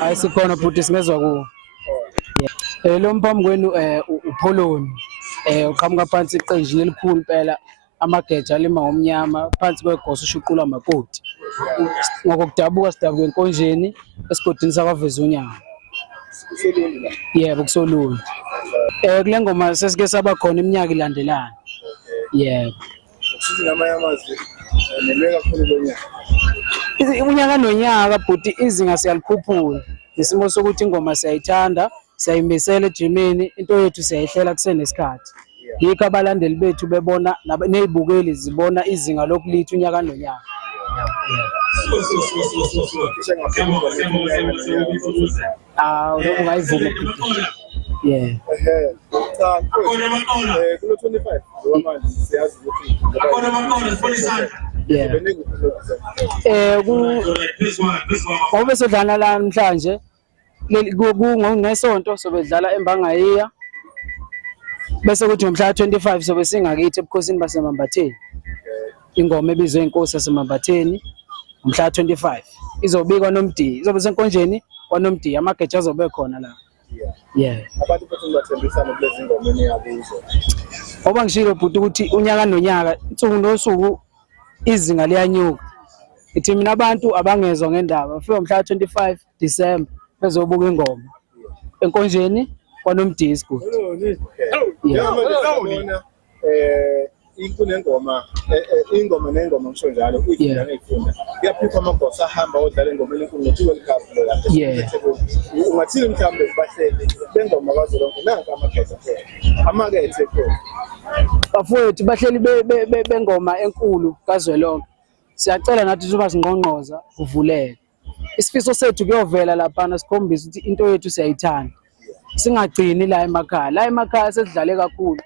Hayi sikhona futhi singezwa kuwo. Lo mphambi kwenu uPholoni uqhamuka phansi iqenjini elikhulu impela amageja alima omnyama phansi kwegosa ushuqula makoti. Ngokudabuka sidabuka enkonjeni esigodini sakwaVeza unyaka. Yebo kusolunga. Kule ngoma sesike saba khona iminyaka ilandelana. Yebo. Sithi ngamanye amazwi nelwe kakhulu lonyaka. Unyaka nonyaka bhuti izinga siyalikhuphula. Isimo sokuthi ingoma siyayithanda, siyayimisela ejimini, into yethu siyayihlela kusenesikhathi. Yikho abalandeli bethu bebona nezibukeli zibona izinga lokulithi unyaka nonyaka. Lokho ngayivuma. Yeah. Cha, kulo 25 ngoba manje siyazi ukuthi yeah. Ngoba sodlala la namhlanje ngesonto sobedlala eMbangayiya bese kuthi ngomhla 25 sobe singakithi ebukhosini baseMambatheni. Ingoma ebizwe inkosi yaseMambatheni ngomhla 25 izobikwa noMdi, izobe senkonjeni kwaNoMdi, amageja azobe khona la. Yeah. Abantu futhi bathembisana kulezi ngomeni yabizo. Ngoba ngishilo bhuti ukuthi unyaka nonyaka insuku nosuku izinga liyanyuka. Ithi mina abantu abangezwa ngendaba bafika ngomhla 25 December bezobuka ingoma enkonjeni kwaNoMdi isigodi. Ngiyabona ingoma nengoma ngisho njalo uyifunda ngekufunda kuyaphikwa amagosa ahamba odlala ingoma enkulu noThibeli Cup la. Ungathini mhlawumbe bahleli bengoma kazolonke nanka amageja amakethe khona bafowethu bahleli bengoma enkulu kazwelonke. Siyacela nathi uma singqongqoza uvuleke isifiso sethu kuyovela lapha sikhombisa ukuthi into yethu siyayithanda, singagcini la emakhaya sesidlale kakhulu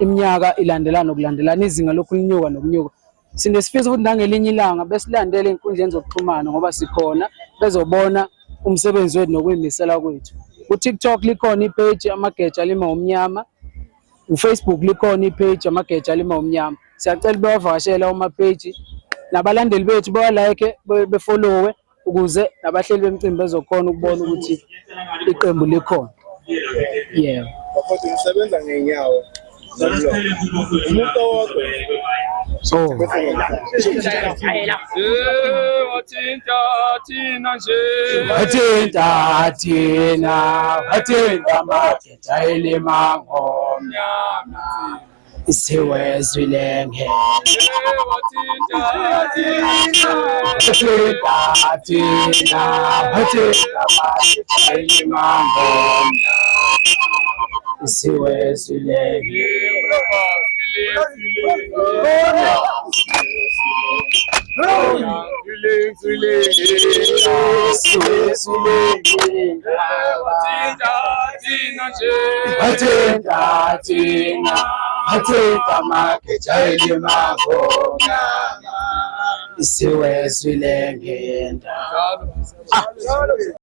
iminyaka ilandelana nokulandelana izinga lokhu linyuka nokunyuka. Sinesifiso ukuthi nangelinye ilanga besilandele inkundleni zokuxhumana ngoba sikhona bezobona umsebenzi wethu nokuyimisela kwethu. Ku-TikTok likhona ipage amageja alima omnyama, uFacebook likhona ipage amageja alima omnyama. Siyacela bewavakashela uma page nabalandeli bethu bawalike befollowe ukuze nabahleli bemicimbi bezokhona ukubona ukuthi iqembu likhona. Yeah. Bafowethu nisebenza ngenyawo. Umuntu owodwa. Wathinta amageja alima omnyama. Isiwezwile ngeke. Wathinta amageja alima omnyama. Isiwezwile ngeke.